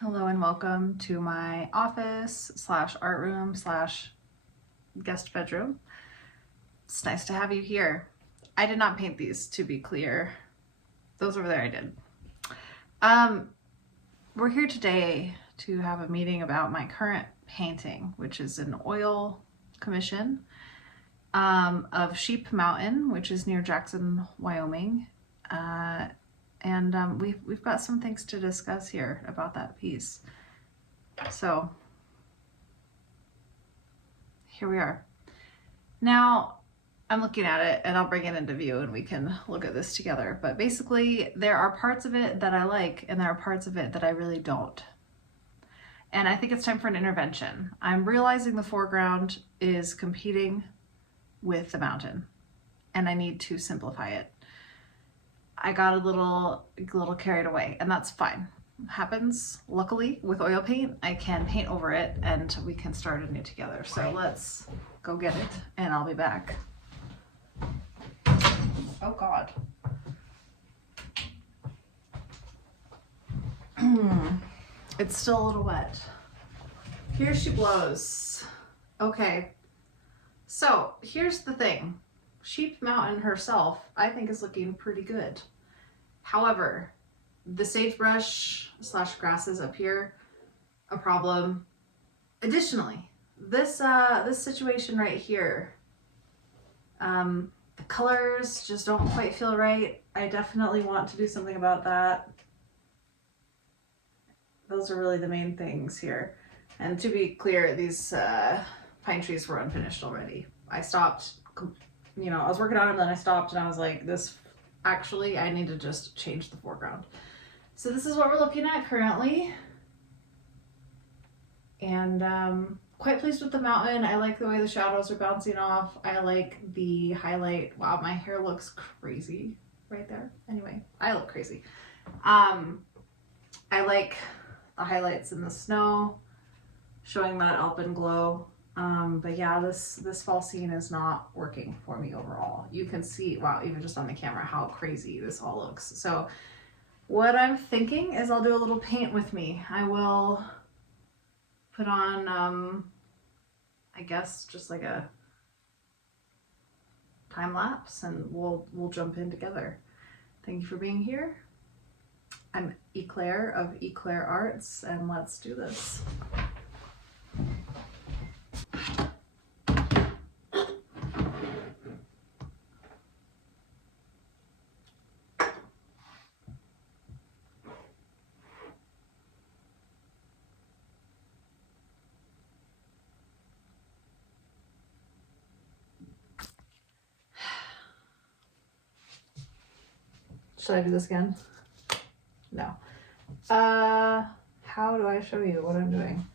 Hello and welcome to my office slash art room slash guest bedroom. It's nice to have you here. I did not paint these, to be clear. Those over there I did. We're here today to have a meeting about my current painting, which is an oil commission of Sheep Mountain, which is near Jackson, Wyoming. We've got some things to discuss here about that piece. So here we are. Now I'm looking at it and I'll bring it into view and we can look at this together. But basically there are parts of it that I like and there are parts of it that I really don't. And I think it's time for an intervention. I'm realizing the foreground is competing with the mountain and I need to simplify it. I got a little carried away, and that's fine. It happens. Luckily, with oil paint, I can paint over it and we can start anew together. So let's go get it and I'll be back. Oh God. It's still a little wet. Here she blows. Okay. So here's the thing. Sheep Mountain herself, I think, is looking pretty good. However, the sagebrush slash grasses up here, a problem. Additionally, this situation right here, the colors just don't quite feel right. I definitely want to do something about that. Those are really the main things here. And to be clear, these pine trees were unfinished already. I stopped. I was working on them, then I stopped and I was like, I need to just change the foreground. So this is what we're looking at currently. And quite pleased with the mountain. I like the way the shadows are bouncing off. I like the highlight. Wow, my hair looks crazy right there. Anyway, I look crazy. I like the highlights in the snow, showing that alpine glow. But yeah, this fall scene is not working for me overall. You can see, wow, even just on the camera, how crazy this all looks. So what I'm thinking is I'll do a little paint with me. I will put on, I guess just like a time lapse and we'll jump in together. Thank you for being here. I'm Eclair of Eclair Arts and let's do this. Should I do this again? No. How do I show you what I'm doing?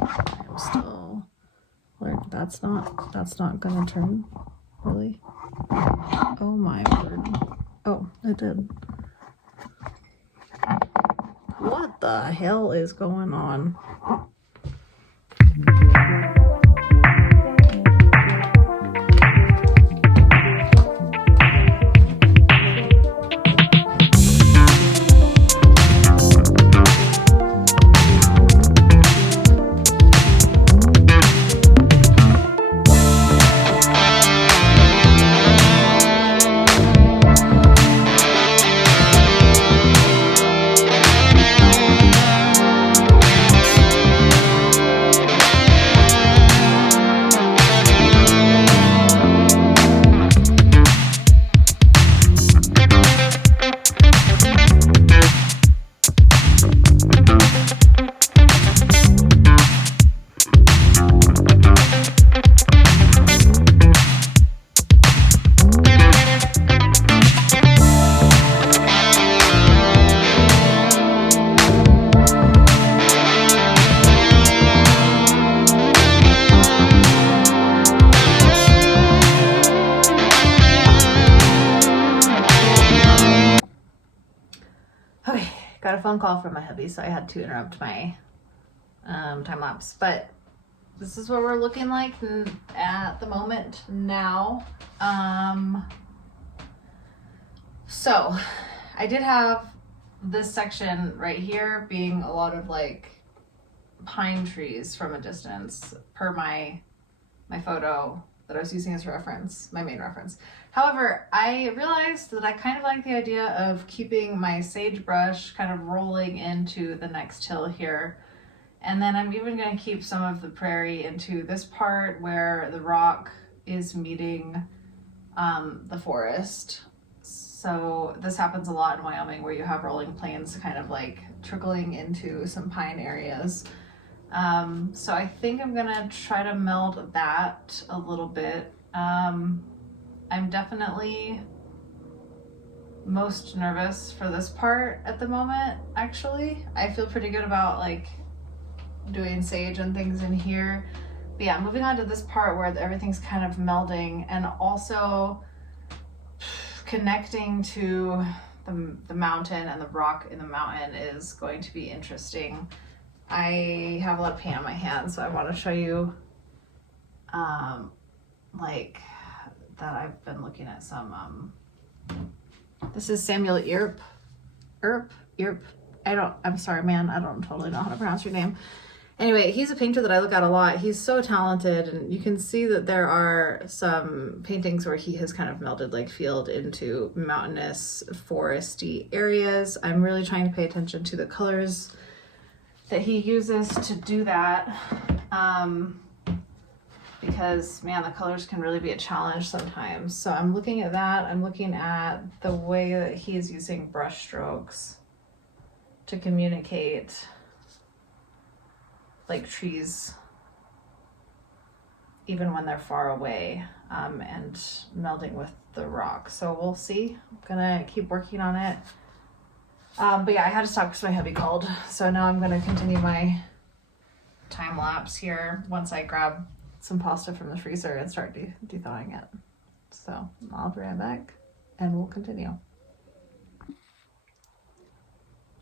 I'm still like, that's not gonna turn, really? Oh my word. Oh, it did. What the hell is going on? Got a phone call from my hubby, so I had to interrupt my time lapse. But this is what we're looking like at the moment now. So I did have this section right here being a lot of like pine trees from a distance per my photo that I was using as reference, my main reference. However, I realized that I kind of like the idea of keeping my sagebrush kind of rolling into the next hill here. And then I'm even going to keep some of the prairie into this part where the rock is meeting the forest. So this happens a lot in Wyoming where you have rolling plains kind of like trickling into some pine areas. So I think I'm gonna try to meld that a little bit. I'm definitely most nervous for this part at the moment, actually. I feel pretty good about like doing sage and things in here. But yeah, moving on to this part where everything's kind of melding and also connecting to the mountain and the rock in the mountain is going to be interesting. I have a lot of paint on my hands, so I want to show you like that I've been looking at some this is Samuel Earp. I'm sorry, man, I don't totally know how to pronounce your name. Anyway, he's a painter that I look at a lot. He's so talented, and you can see that there are some paintings where he has kind of melded like field into mountainous, foresty areas. I'm really trying to pay attention to the colors that he uses to do that, because man, the colors can really be a challenge sometimes. So I'm looking at that. I'm looking at the way that he is using brush strokes to communicate like trees even when they're far away, and melding with the rock. So we'll see. I'm gonna keep working on it. But yeah, I had to stop because my hubby called. So now I'm gonna continue my time lapse here once I grab some pasta from the freezer and start de-thawing it. So I'll be right back and we'll continue.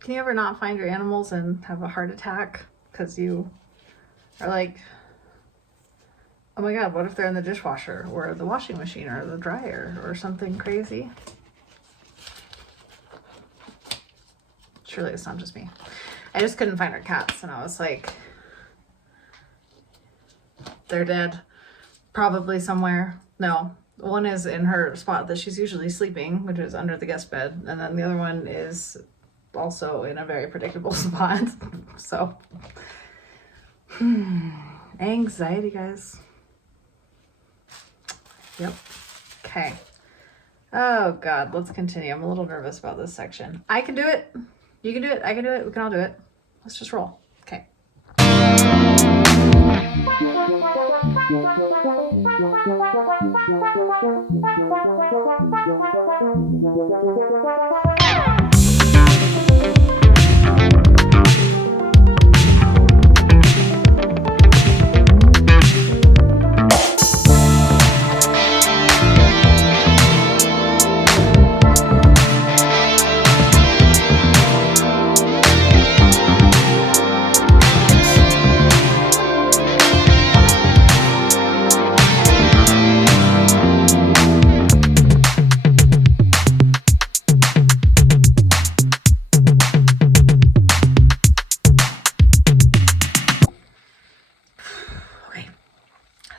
Can you ever not find your animals and have a heart attack because you are like, oh my God, what if they're in the dishwasher or the washing machine or the dryer or something crazy? Surely it's not just me. I just couldn't find our cats, and I was like, they're dead. Probably somewhere. No, one is in her spot that she's usually sleeping, which is under the guest bed, and then the other one is also in a very predictable spot. So, anxiety, guys. Yep. Okay. Oh God, let's continue. I'm a little nervous about this section. I can do it. You can do it. I can do it. We can all do it. Let's just roll. Okay.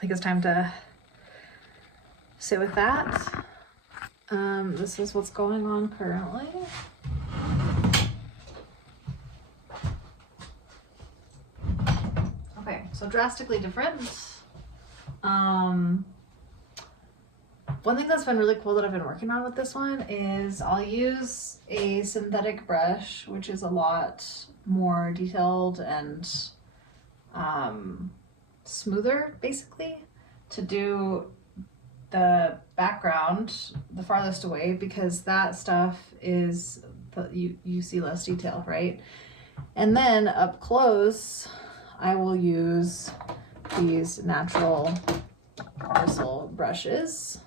It's time to sit with that. This is what's going on currently. Okay, so drastically different. One thing that's been really cool that I've been working on with this one is I'll use a synthetic brush, which is a lot more detailed and smoother, basically, to do the background the farthest away, because that stuff is you see less detail, right? And then up close I will use these natural bristle brushes,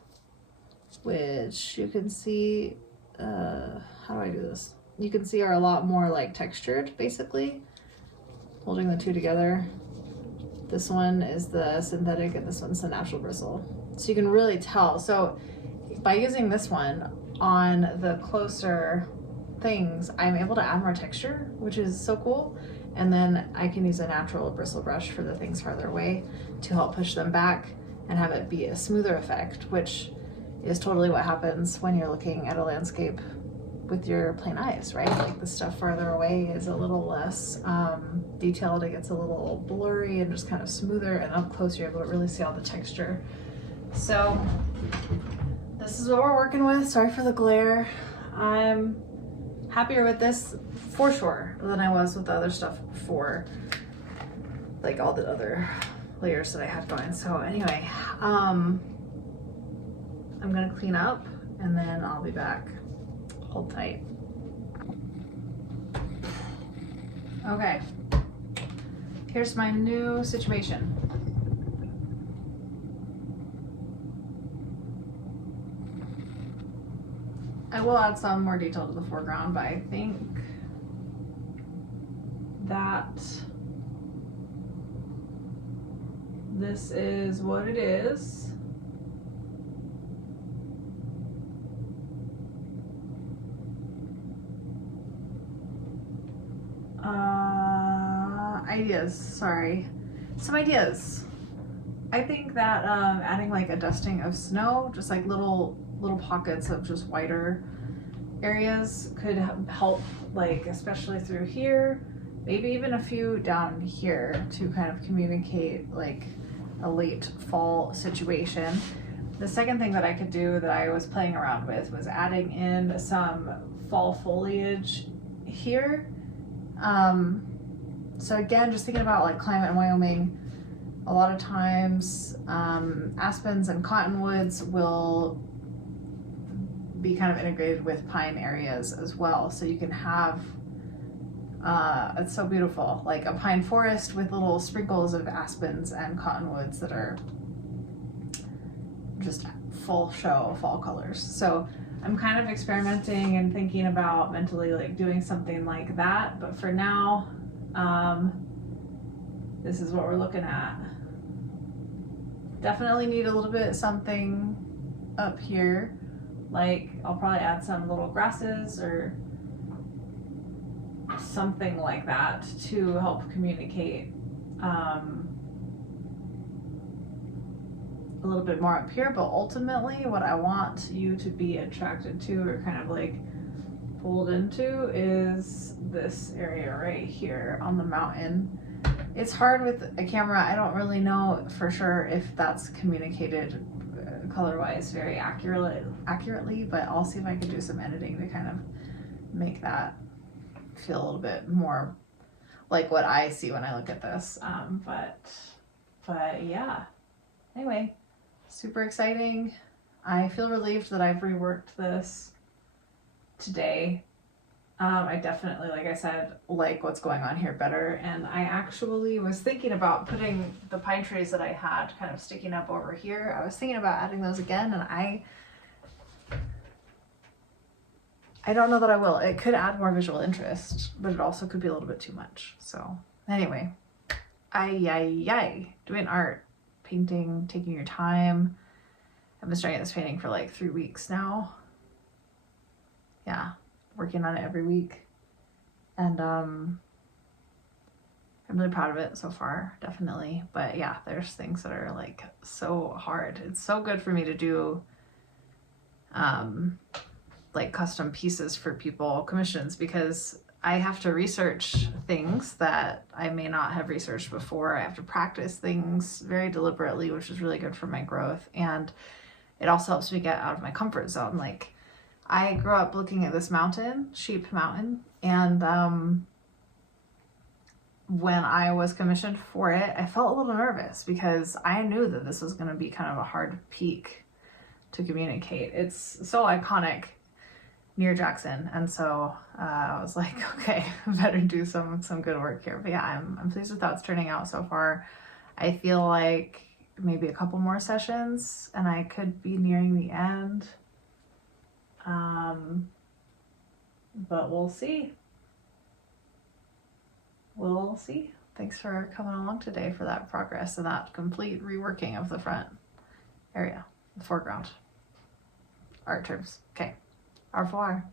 which you can see, how do I do this? You can see are a lot more like textured, basically, holding the two together. This one is the synthetic and this one's the natural bristle. So you can really tell. So by using this one on the closer things, I'm able to add more texture, which is so cool. And then I can use a natural bristle brush for the things farther away to help push them back and have it be a smoother effect, which is totally what happens when you're looking at a landscape with your plain eyes, right? Like the stuff farther away is a little less detailed, it gets a little blurry and just kind of smoother, and up close you're able to really see all the texture. So this is what we're working with. Sorry for the glare. I'm happier with this for sure than I was with the other stuff before, like all the other layers that I had going. So anyway, I'm gonna clean up and then I'll be back. Hold tight. Okay, here's my new situation. I will add some more detail to the foreground, but I think that this is what it is. Some ideas. I think that adding like a dusting of snow, just like little pockets of just whiter areas could help, like especially through here, maybe even a few down here to kind of communicate like a late fall situation. The second thing that I could do that I was playing around with was adding in some fall foliage here. So again, just thinking about like climate in Wyoming, a lot of times aspens and cottonwoods will be kind of integrated with pine areas as well. So you can have, it's so beautiful, like a pine forest with little sprinkles of aspens and cottonwoods that are just full show fall colors. So I'm kind of experimenting and thinking about mentally like doing something like that, but for now, this is what we're looking at. Definitely need a little bit something up here. Like I'll probably add some little grasses or something like that to help communicate a little bit more up here. But ultimately what I want you to be attracted to or kind of like pulled into is this area right here on the mountain. It's hard with a camera. I don't really know for sure if that's communicated color-wise very accurately, but I'll see if I can do some editing to kind of make that feel a little bit more like what I see when I look at this. But yeah, anyway, super exciting. I feel relieved that I've reworked this today. I definitely, like I said, like what's going on here better, and I actually was thinking about putting the pine trees that I had kind of sticking up over here. I was thinking about adding those again, and I don't know that I will. It could add more visual interest, but it also could be a little bit too much. So anyway, doing art, painting, taking your time. I've been staring at this painting for like 3 weeks now. Yeah, working on it every week, and I'm really proud of it so far, definitely. But yeah, there's things that are like so hard. It's so good for me to do like custom pieces for people, commissions, because I have to research things that I may not have researched before. I have to practice things very deliberately, which is really good for my growth, and it also helps me get out of my comfort zone. Like, I grew up looking at this mountain, Sheep Mountain, and when I was commissioned for it, I felt a little nervous because I knew that this was going to be kind of a hard peak to communicate. It's so iconic near Jackson, and so I was like, okay, I better do some good work here. But yeah, I'm pleased with how it's turning out so far. I feel like maybe a couple more sessions and I could be nearing the end. But we'll see. We'll see. Thanks for coming along today for that progress and that complete reworking of the front area, the foreground. Art terms. Okay. Au revoir.